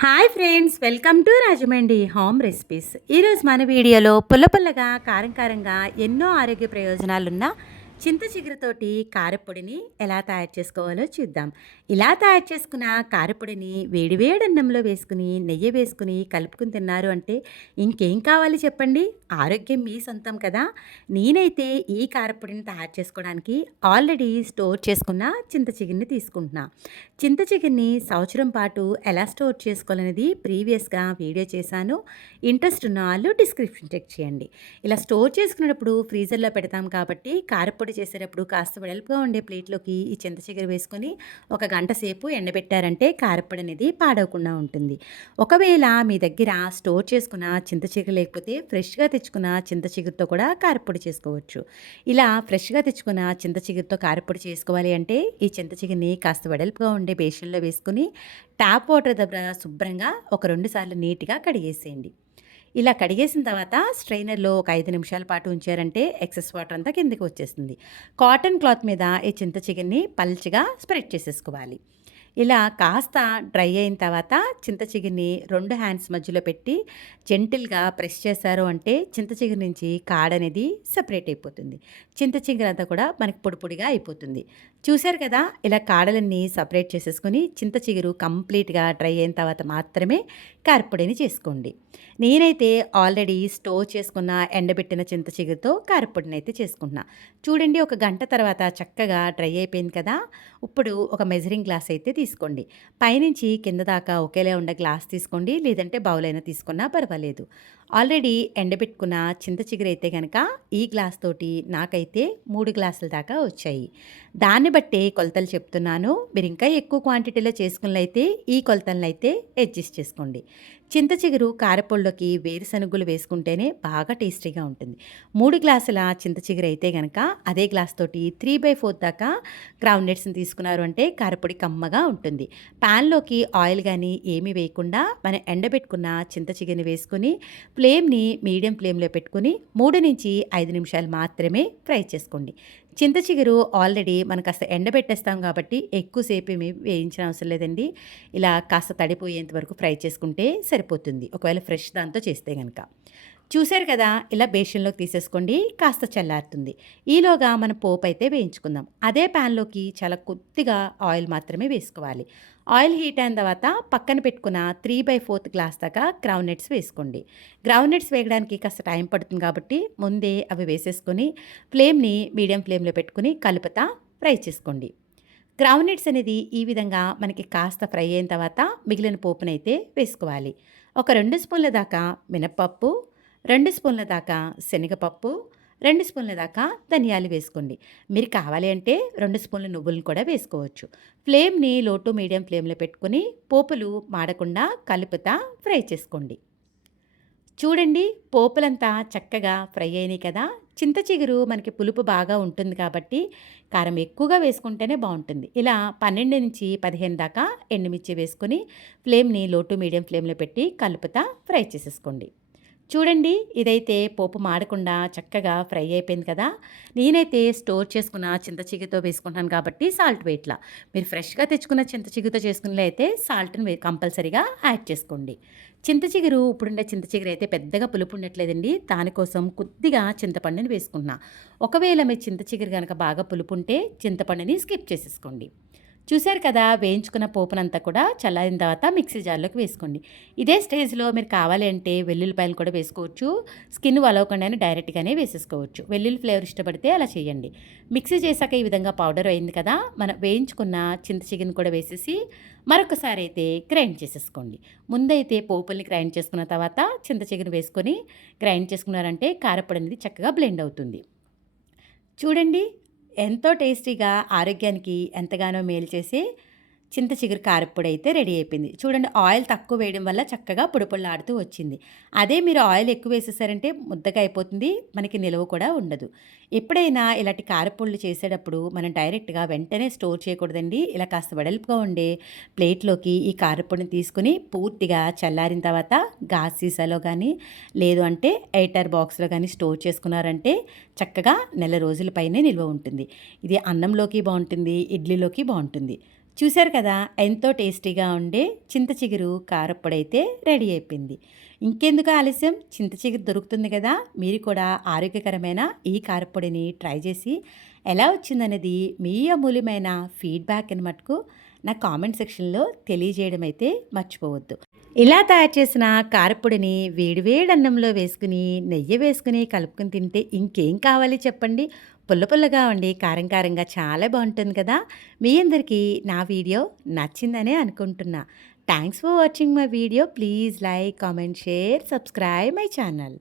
Hi friends welcome to Rajahmundry home recipes ఈరోజు మన వీడియోలో పుల్ల పుల్లగా కారం కారంగా ఎన్నో ఆరోగ్య ప్రయోజనాలున్న చింత చిగురుతోటి కారపొడిని ఎలా తయారు చేసుకోవాలో చూద్దాం. ఇలా తయారు చేసుకున్న కారపొడిని వేడివేడి అన్నంలో వేసుకుని నెయ్యి వేసుకుని కలుపుకుని తిన్నారు అంటే ఇంకేం కావాలి చెప్పండి? ఆరోగ్యం మీ సొంతం కదా. నేనైతే ఈ కారపొడిని తయారు చేసుకోవడానికి ఆల్రెడీ స్టోర్ చేసుకున్న చింత చిగురిని తీసుకుంటున్నా. చింత చిగురిని సంవత్సరం పాటు ఎలా స్టోర్ చేసుకోవాలనేది ప్రీవియస్గా వీడియో చేశాను. ఇంట్రెస్ట్ ఉన్న వాళ్ళు డిస్క్రిప్షన్ చెక్ చేయండి. ఇలా స్టోర్ చేసుకునేటప్పుడు ఫ్రీజర్లో పెడతాం కాబట్టి కారపొడి చేసేటప్పుడు కాస్త వెడల్పుగా ఉండే ప్లేట్లోకి ఈ చింత చిగురు వేసుకొని ఒక గంట సేపు ఎండబెట్టారంటే కారపొడి అనేది పాడవకుండా ఉంటుంది. ఒకవేళ మీ దగ్గర స్టోర్ చేసుకున్న చింత చిగురు లేకపోతే ఫ్రెష్గా తెచ్చుకున్న చింత చిగురుతో కూడా కారపొడి చేసుకోవచ్చు. ఇలా ఫ్రెష్గా తెచ్చుకున్న చింత చిగురుతో కారపొడి చేసుకోవాలి అంటే ఈ చింత చిగురిని కాస్త వెడల్పుగా ఉండే బేషన్లో వేసుకుని ట్యాప్ వాటర్ దగ్గర శుభ్రంగా ఒక రెండు సార్లు నీట్గా కడిగేసేయండి. ఇలా కడిగేసిన తర్వాత స్ట్రైనర్లో ఒక ఐదు నిమిషాల పాటు ఉంచారంటే ఎక్సెస్ వాటర్ అంతా కిందకి వచ్చేస్తుంది. కాటన్ క్లాత్ మీద ఈ చింత చికెన్ని పల్చగా స్ప్రెడ్ చేసేసుకోవాలి. ఇలా కాస్త డ్రై అయిన తర్వాత చింత చిగురిని రెండు హ్యాండ్స్ మధ్యలో పెట్టి జెంటిల్గా ప్రెస్ చేశారు అంటే చింత చిగురు నుంచి కాడ అనేది సపరేట్ అయిపోతుంది. చింత చిగురు అంతా కూడా మనకి పొడి పొడిగా అయిపోతుంది. చూశారు కదా ఇలా కాడలన్నీ సపరేట్ చేసేసుకొని చింత చిగురు కంప్లీట్గా డ్రై అయిన తర్వాత మాత్రమే కారపొడిని చేసుకోండి. నేనైతే ఆల్రెడీ స్టోర్ చేసుకున్న ఎండబెట్టిన చింత చిగురుతో కారపొడిని అయితే చేసుకుంటున్నా. చూడండి ఒక గంట తర్వాత చక్కగా డ్రై అయిపోయింది కదా. ఇప్పుడు ఒక మెజరింగ్ గ్లాస్ అయితే తీసుకోండి. పైనుంచి కింద దాకా ఒకేలా ఉండే గ్లాస్ తీసుకోండి. లేదంటే బౌల్ అయినా తీసుకున్నా పర్వాలేదు. ఆల్రెడీ ఎండబెట్టుకున్న చింత చిగురైతే అయితే కనుక ఈ గ్లాస్ తోటి నాకైతే మూడు గ్లాసుల దాకా వచ్చాయి. దాన్ని బట్టే కొలతలు చెప్తున్నాను. మీరు ఇంకా ఎక్కువ క్వాంటిటీలో చేసుకున్నైతే ఈ కొలతలను అయితే అడ్జస్ట్ చేసుకోండి. చింత చిగురు కారపొడిలోకి వేరుశనగులు వేసుకుంటేనే బాగా టేస్టీగా ఉంటుంది. మూడు గ్లాసుల చింత చిగురు అయితే కనుక అదే గ్లాస్ తోటి త్రీ బై ఫోర్ దాకా గ్రౌండ్ నట్స్ని తీసుకున్నారు అంటే కారపొడి కమ్మగా ఉంటుంది. ప్యాన్లోకి ఆయిల్ కానీ ఏమీ వేయకుండా మనం ఎండబెట్టుకున్న చింత చిగురిని వేసుకుని ఫ్లేమ్ని మీడియం ఫ్లేమ్లో పెట్టుకుని మూడు నుంచి ఐదు నిమిషాలు మాత్రమే ఫ్రై చేసుకోండి. చింత చిగురు ఆల్రెడీ మనం కాస్త ఎండబెట్టేస్తాం కాబట్టి ఎక్కువసేపు ఏమి వేయించిన అవసరం లేదండి. ఇలా కాస్త తడిపోయేంత వరకు ఫ్రై చేసుకుంటే సరిపోతుంది. ఒకవేళ ఫ్రెష్ దాంతో చేస్తే కనుక చూశారు కదా ఇలా బేషన్లోకి తీసేసుకోండి కాస్త చల్లారుతుంది. ఈలోగా మనం పోపు అయితే వేయించుకుందాం. అదే ప్యాన్లోకి చాలా కొద్దిగా ఆయిల్ మాత్రమే వేసుకోవాలి. ఆయిల్ హీట్ అయిన తర్వాత పక్కన పెట్టుకున్న త్రీ బై ఫోర్త్ గ్లాస్ దాకా గ్రౌండ్నట్స్ వేసుకోండి. గ్రౌండ్నట్స్ వేయడానికి కాస్త టైం పడుతుంది కాబట్టి ముందే అవి వేసేసుకొని ఫ్లేమ్ని మీడియం ఫ్లేమ్లో పెట్టుకుని కలుపుతా ఫ్రై చేసుకోండి. గ్రౌండ్నట్స్ అనేది ఈ విధంగా మనకి కాస్త ఫ్రై అయిన తర్వాత మిగిలిన పోపునైతే వేసుకోవాలి. ఒక రెండు స్పూన్ల దాకా మినప్పప్పు రెండు స్పూన్ల దాకా శనగపప్పు రెండు స్పూన్ల దాకా ధనియాలు వేసుకోండి. మీరు కావాలి అంటే రెండు స్పూన్ల నువ్వులను కూడా వేసుకోవచ్చు. ఫ్లేమ్ని లో టు మీడియం ఫ్లేమ్లో పెట్టుకుని పోపులు మాడకుండా కలుపుతా ఫ్రై చేసుకోండి. చూడండి పోపులంతా చక్కగా ఫ్రై అయినాయి కదా. చింత చిగురు మనకి పులుపు బాగా ఉంటుంది కాబట్టి కారం ఎక్కువగా వేసుకుంటేనే బాగుంటుంది. ఇలా పన్నెండు నుంచి పదిహేను దాకా ఎండుమిర్చి వేసుకుని ఫ్లేమ్ని లో టు మీడియం ఫ్లేమ్లో పెట్టి కలుపుతా ఫ్రై చేసేసుకోండి. చూడండి ఇదైతే పోపు మాడకుండా చక్కగా ఫ్రై అయిపోయింది కదా. నేనైతే స్టోర్ చేసుకున్న చింత చిగుతో వేసుకుంటాను కాబట్టి సాల్ట్ వేయట్లా మీరు ఫ్రెష్గా తెచ్చుకున్న చింత చిగుతో చేసుకున్నట్లయితే అయితే సాల్ట్ని కంపల్సరీగా యాడ్ చేసుకోండి. చింత చిగురు ఇప్పుడుండే చింత చిగురు అయితే పెద్దగా పులుపు ఉండట్లేదండి. దానికోసం కొద్దిగా చింతపండుని వేసుకున్నా ఒకవేళ మీ చింత చిగురు కనుక బాగా పులుపు ఉంటే చింతపండుని స్కిప్ చేసేసుకోండి. చూశారు కదా వేయించుకున్న పోపునంతా కూడా చల్లారిన తర్వాత మిక్సీ జార్లోకి వేసుకోండి. ఇదే స్టేజ్లో మీరు కావాలి అంటే వెల్లుల్లిపాయలు కూడా వేసుకోవచ్చు. స్కిన్ వలవకుండానే డైరెక్ట్గానే వేసేసుకోవచ్చు. వెల్లుల్లి ఫ్లేవర్ ఇష్టపడితే అలా చేయండి. మిక్సీ చేశాక ఈ విధంగా పౌడర్ అయింది కదా మనం వేయించుకున్న చింత చికెన్ కూడా వేసేసి మరొకసారి అయితే గ్రైండ్ చేసేసుకోండి. ముందైతే పోపుల్ని గ్రైండ్ చేసుకున్న తర్వాత చింత చికెన్ వేసుకొని గ్రైండ్ చేసుకున్నారంటే కారపొడి అనేది చక్కగా బ్లెండ్ అవుతుంది. చూడండి ఎంతో టేస్టీగా ఆరోగ్యానికి ఎంతగానో మేలు చేసే చింత చిగురు కారపొడి అయితే రెడీ అయిపోయింది. చూడండి ఆయిల్ తక్కువ వేయడం వల్ల చక్కగా పొడిపొళ్ళాడుతూ వచ్చింది. అదే మీరు ఆయిల్ ఎక్కువ వేసేసారంటే ముద్దగా అయిపోతుంది మనకి నిలువ కూడా ఉండదు. ఎప్పుడైనా ఇలాంటి కారపొళ్ళు చేసేటప్పుడు మనం డైరెక్ట్గా వెంటనే స్టోర్ చేయకూడదండి. ఇలా కాస్త వెడల్పుగా ఉండే ప్లేట్లోకి ఈ కారపొడిని తీసుకుని పూర్తిగా చల్లారిన తర్వాత గాజ్ సీసాలో కానీ లేదు అంటే ఎయిటర్ బాక్స్లో కానీ స్టోర్ చేసుకున్నారంటే చక్కగా నెల రోజుల పైనే నిల్వ ఉంటుంది. ఇది అన్నంలోకి బాగుంటుంది ఇడ్లీలోకి బాగుంటుంది. చూశారు కదా ఎంతో టేస్టీగా ఉండే చింత చిగురు కారప్పొడైతే రెడీ అయిపోయింది. ఇంకెందుకు ఆలస్యం? చింత చిగురు దొరుకుతుంది కదా మీరు కూడా ఆరోగ్యకరమైన ఈ కారప్పొడిని ట్రై చేసి ఎలా వచ్చిందనేది మీ అమూల్యమైన ఫీడ్బ్యాక్ అని మటుకు నా కామెంట్ సెక్షన్లో తెలియజేయడం అయితే మర్చిపోవద్దు. ఇలా తయారు చేసిన కారప్పొడిని వేడివేడి అన్నంలో వేసుకుని నెయ్యి వేసుకుని కలుపుకుని తింటే ఇంకేం కావాలి చెప్పండి? పుల్ల పుల్లగా ఉండి కారం కారంగా చాలా బాగుంటుంది కదా? మీ అందరికీ నా వీడియో నచ్చిందనే అనుకుంటున్నా. Thanks for watching my video please like comment share subscribe my channel